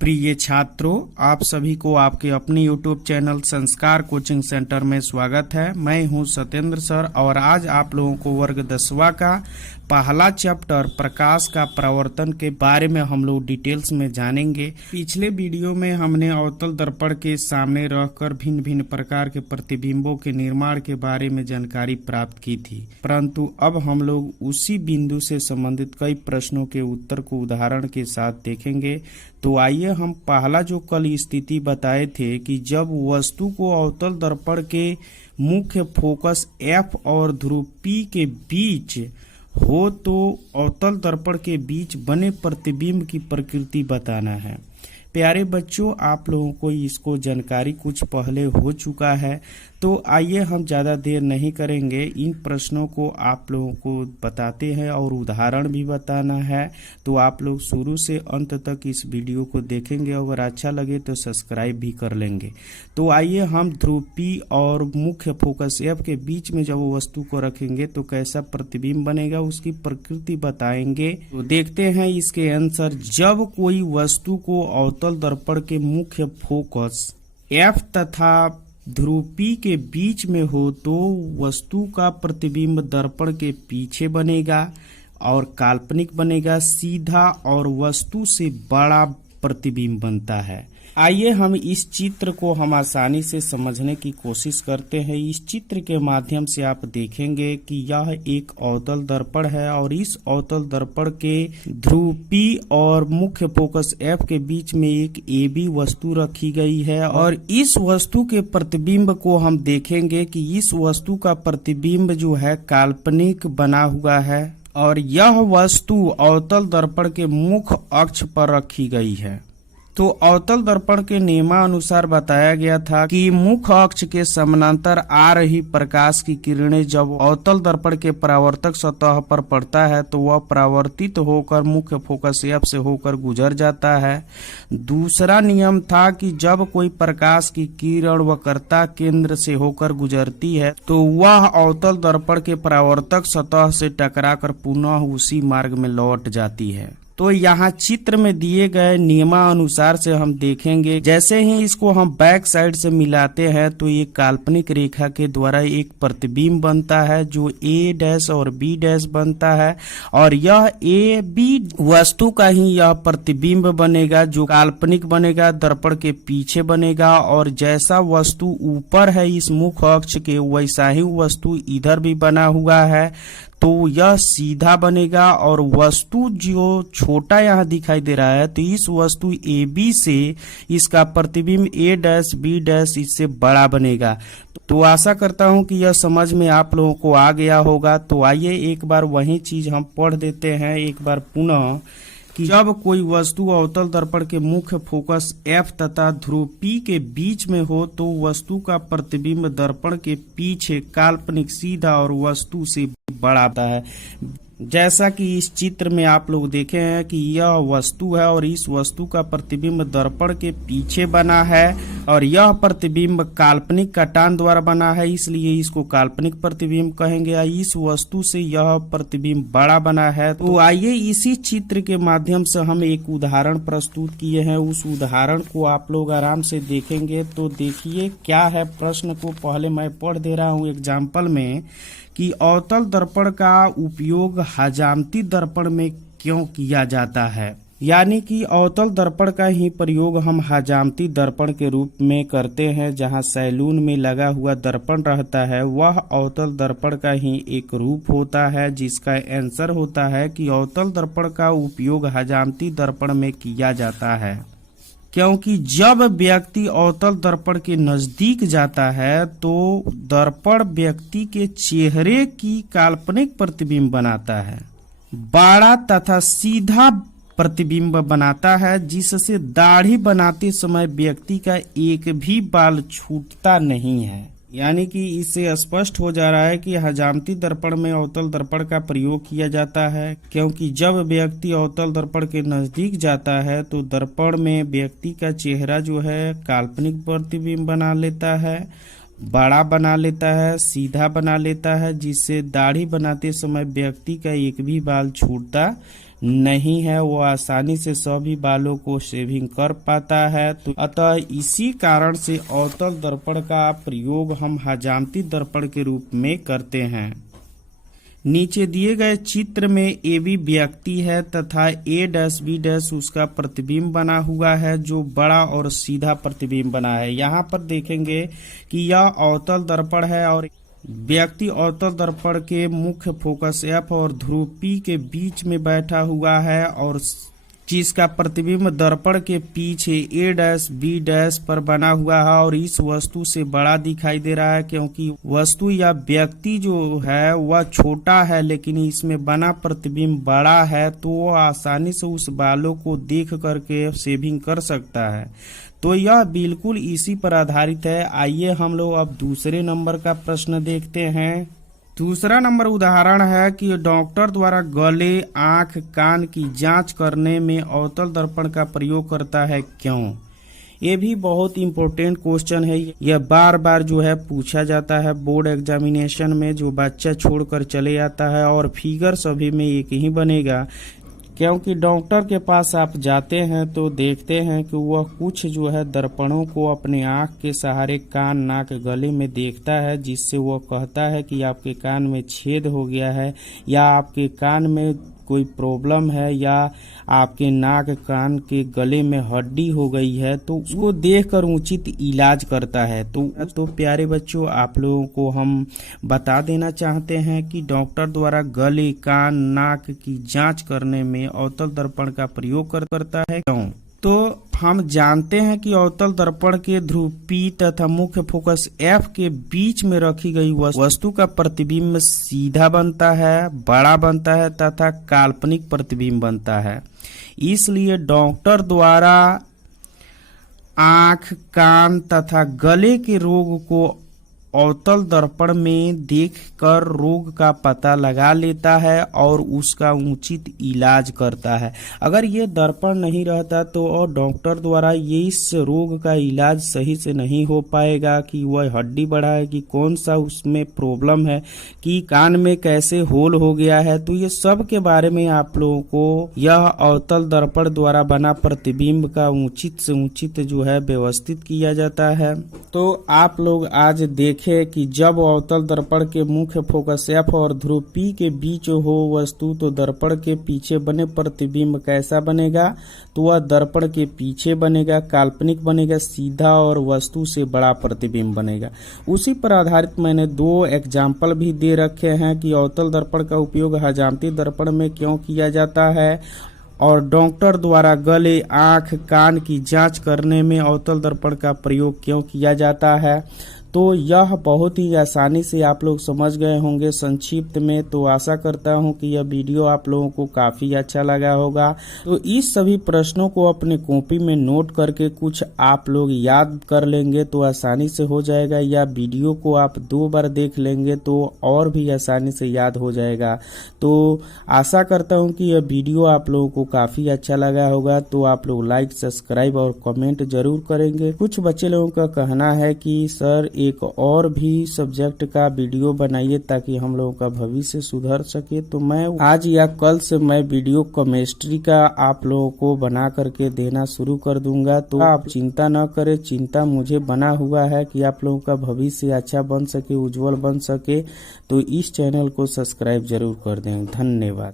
प्रिय छात्रों, आप सभी को आपके अपने YouTube चैनल संस्कार कोचिंग सेंटर में स्वागत है। मैं हूं सत्येंद्र सर और आज आप लोगों को वर्ग 10वां का पहला चैप्टर प्रकाश का प्रवर्तन के बारे में हम लोग डिटेल्स में जानेंगे। पिछले वीडियो में हमने अवतल दर्पण के सामने रहकर भिन्न भिन्न प्रकार के प्रतिबिंबों के निर्माण के बारे में जानकारी प्राप्त की थी, परंतु अब हम लोग उसी बिंदु से संबंधित कई प्रश्नों के उत्तर को उदाहरण के साथ देखेंगे। तो आइए हम पहला जो कल स्थिति बताए थे कि जब वस्तु को अवतल दर्पण के मुख्य फोकस F और ध्रुव P के बीच हो तो अवतल दर्पण के बीच बने प्रतिबिंब की प्रकृति बताना है। प्यारे बच्चों, आप लोगों को इसको जानकारी कुछ पहले हो चुका है, तो आइए हम ज़्यादा देर नहीं करेंगे, इन प्रश्नों को आप लोगों को बताते हैं और उदाहरण भी बताना है। तो आप लोग शुरू से अंत तक इस वीडियो को देखेंगे, अगर अच्छा लगे तो सब्सक्राइब भी कर लेंगे। तो आइए हम ध्रुव P और मुख्य फोकस F के बीच में जब वस्तु को रखेंगे तो कैसा प्रतिबिंब बनेगा, उसकी प्रकृति बताएंगे। तो देखते हैं इसके आंसर। जब कोई वस्तु को अवतल दर्पण के मुख्य फोकस F तथा ध्रुव P के बीच में हो तो वस्तु का प्रतिबिंब दर्पण के पीछे बनेगा और काल्पनिक बनेगा, सीधा और वस्तु से बड़ा प्रतिबिंब बनता है। आइए हम इस चित्र को हम आसानी से समझने की कोशिश करते हैं। इस चित्र के माध्यम से आप देखेंगे कि यह एक अवतल दर्पण है और इस अवतल दर्पण के ध्रुव P और मुख्य फोकस F के बीच में एक AB वस्तु रखी गई है और इस वस्तु के प्रतिबिंब को हम देखेंगे कि इस वस्तु का प्रतिबिंब जो है काल्पनिक बना हुआ है और यह वस्तु अवतल दर्पण के मुख्य अक्ष पर रखी गई है। तो अवतल दर्पण के नियमानुसार बताया गया था कि मुख्य अक्ष के समानांतर आ रही प्रकाश की किरणें जब अवतल दर्पण के परावर्तक सतह पर पड़ता है तो वह परावर्तित होकर मुख्य फोकस F से होकर गुजर जाता है। दूसरा नियम था कि जब कोई प्रकाश की किरण वक्रता केंद्र से होकर गुजरती है तो वह अवतल दर्पण के परावर्तक सतह से टकराकर पुनः उसी मार्ग में लौट जाती है। तो यहाँ चित्र में दिए गए नियमानुसार से हम देखेंगे, जैसे ही इसको हम बैक साइड से मिलाते हैं तो ये काल्पनिक रेखा के द्वारा एक प्रतिबिंब बनता है जो A' और B' बनता है और यह AB वस्तु का ही यह प्रतिबिंब बनेगा जो काल्पनिक बनेगा, दर्पण के पीछे बनेगा और जैसा वस्तु ऊपर है इस मुख्य अक्ष के वैसा ही वस्तु इधर भी बना हुआ है, तो यह सीधा बनेगा और वस्तु जो छोटा यहाँ दिखाई दे रहा है तो इस वस्तु AB से इसका प्रतिबिंब A' B' इससे बड़ा बनेगा। तो आशा करता हूँ कि यह समझ में आप लोगों को आ गया होगा। तो आइए एक बार वही चीज हम पढ़ देते हैं एक बार पुनः कि जब कोई वस्तु अवतल दर्पण के मुख्य फोकस F तथा ध्रुव P के बीच में हो तो वस्तु का प्रतिबिंब दर्पण के पीछे काल्पनिक, सीधा और वस्तु से बड़ा होता है। जैसा कि इस चित्र में आप लोग देखे हैं कि यह वस्तु है और इस वस्तु का प्रतिबिंब दर्पण के पीछे बना है और यह प्रतिबिंब काल्पनिक कटान द्वारा बना है, इसलिए इसको काल्पनिक प्रतिबिंब कहेंगे। इस वस्तु से यह प्रतिबिंब बड़ा बना है। तो आइए इसी चित्र के माध्यम से हम एक उदाहरण प्रस्तुत किए हैं, उस उदाहरण को आप लोग आराम से देखेंगे। तो देखिए क्या है प्रश्न को पहले मैं पढ़ दे रहा हूँ एग्जाम्पल में कि अवतल दर्पण का उपयोग हजामती दर्पण में क्यों किया जाता है। यानी कि अवतल दर्पण का ही प्रयोग हम हजामती दर्पण के रूप में करते हैं। जहां सैलून में लगा हुआ दर्पण रहता है वह अवतल दर्पण का ही एक रूप होता है, जिसका आंसर होता है कि अवतल दर्पण का उपयोग हजामती दर्पण में किया जाता है क्योंकि जब व्यक्ति अवतल दर्पण के नजदीक जाता है तो दर्पण व्यक्ति के चेहरे की काल्पनिक प्रतिबिंब बनाता है, बड़ा तथा सीधा प्रतिबिंब बनाता है, जिससे दाढ़ी बनाते समय व्यक्ति का एक भी बाल छूटता नहीं है। यानी कि इससे स्पष्ट हो जा रहा है कि हजामती दर्पण में अवतल दर्पण का प्रयोग किया जाता है क्योंकि जब व्यक्ति अवतल दर्पण के नजदीक जाता है तो दर्पण में व्यक्ति का चेहरा जो है काल्पनिक प्रतिबिंब बना लेता है, बड़ा बना लेता है, सीधा बना लेता है, जिससे दाढ़ी बनाते समय व्यक्ति का एक भी बाल छूटता नहीं है वो आसानी से सभी बालों को शेविंग कर पाता है। तो अतः इसी कारण से अवतल दर्पण का प्रयोग हम हजामती दर्पण के रूप में करते हैं। नीचे दिए गए चित्र में ए बी व्यक्ति है तथा A-B- उसका प्रतिबिंब बना हुआ है जो बड़ा और सीधा प्रतिबिंब बना है। यहाँ पर देखेंगे कि यह अवतल दर्पण है और व्यक्ति अवतल दर्पण के मुख्य फोकस F और ध्रुव P के बीच में बैठा हुआ है और जिसका प्रतिबिंब दर्पण के पीछे A-B- पर बना हुआ है और इस वस्तु से बड़ा दिखाई दे रहा है क्योंकि वस्तु या व्यक्ति जो है वह छोटा है लेकिन इसमें बना प्रतिबिंब बड़ा है, तो वो आसानी से उस बालों को देख करके शेविंग कर सकता है। तो यह बिल्कुल इसी पर आधारित है। आइए हम लोग अब दूसरे नंबर का प्रश्न देखते हैं। दूसरा नंबर उदाहरण है कि डॉक्टर द्वारा गले, आंख, कान की जांच करने में अवतल दर्पण का प्रयोग करता है क्यों? ये भी बहुत इंपॉर्टेंट क्वेश्चन है। यह बार बार जो है पूछा जाता है बोर्ड एग्जामिनेशन में, जो बच्चा छोड़कर चले जाता है और फिगर सभी में एक ही बनेगा क्योंकि डॉक्टर के पास आप जाते हैं तो देखते हैं कि वह कुछ जो है दर्पणों को अपने आंख के सहारे कान, नाक, गले में देखता है, जिससे वह कहता है कि आपके कान में छेद हो गया है या आपके कान में कोई प्रॉब्लम है या आपके नाक, कान के गले में हड्डी हो गई है, तो उसको देखकर उचित इलाज करता है। तो प्यारे बच्चों, आप लोगों को हम बता देना चाहते हैं कि डॉक्टर द्वारा गले, कान, नाक की जांच करने में अवतल दर्पण का प्रयोग करता है क्यों? तो हम जानते हैं कि अवतल दर्पण के ध्रुव P तथा मुख्य फोकस F के बीच में रखी गई वस्तु का प्रतिबिंब सीधा बनता है, बड़ा बनता है तथा काल्पनिक प्रतिबिंब बनता है। इसलिए डॉक्टर द्वारा आंख, कान तथा गले के रोग को अवतल दर्पण में देखकर रोग का पता लगा लेता है और उसका उचित इलाज करता है। अगर ये दर्पण नहीं रहता तो और डॉक्टर द्वारा ये इस रोग का इलाज सही से नहीं हो पाएगा कि वह हड्डी बढ़ा है कि कौन सा उसमें प्रॉब्लम है कि कान में कैसे होल हो गया है। तो ये सब के बारे में आप लोगों को यह अवतल दर्पण द्वारा बना प्रतिबिंब का उचित से उचित जो है व्यवस्थित किया जाता है। तो आप लोग आज देखें कि जब अवतल दर्पण के मुख्य फोकस F और ध्रुव P के बीच हो वस्तु तो दर्पण के पीछे बने प्रतिबिंब कैसा बनेगा? तो वह दर्पण के पीछे बनेगा, काल्पनिक बनेगा, सीधा और वस्तु से बड़ा प्रतिबिंब बनेगा। उसी पर आधारित मैंने दो एग्जाम्पल भी दे रखे हैं कि अवतल दर्पण का उपयोग हजामती दर्पण में क्यों किया जाता है और डॉक्टर द्वारा गले, आंख, कान की जांच करने में अवतल दर्पण का प्रयोग क्यों किया जाता है। तो यह बहुत ही आसानी से आप लोग समझ गए होंगे संक्षिप्त में। तो आशा करता हूं कि यह वीडियो आप लोगों को काफी अच्छा लगा होगा। तो इस सभी प्रश्नों को अपने कॉपी में नोट करके कुछ आप लोग याद कर लेंगे तो आसानी से हो जाएगा, या वीडियो को आप 2 बार देख लेंगे तो और भी आसानी से याद हो जाएगा। तो आशा करता हूं कि यह वीडियो आप लोगों को काफी अच्छा लगा होगा। तो आप लोग लाइक, सब्सक्राइब और कमेंट जरूर करेंगे। कुछ बच्चे लोगों का कहना है कि सर एक और भी सब्जेक्ट का वीडियो बनाइए ताकि हम लोगों का भविष्य सुधर सके। तो मैं आज या कल से मैं वीडियो केमिस्ट्री का आप लोगों को बना करके देना शुरू कर दूंगा। तो आप चिंता न करें, चिंता मुझे बना हुआ है कि आप लोगों का भविष्य अच्छा बन सके, उज्जवल बन सके। तो इस चैनल को सब्सक्राइब जरूर कर दें। धन्यवाद।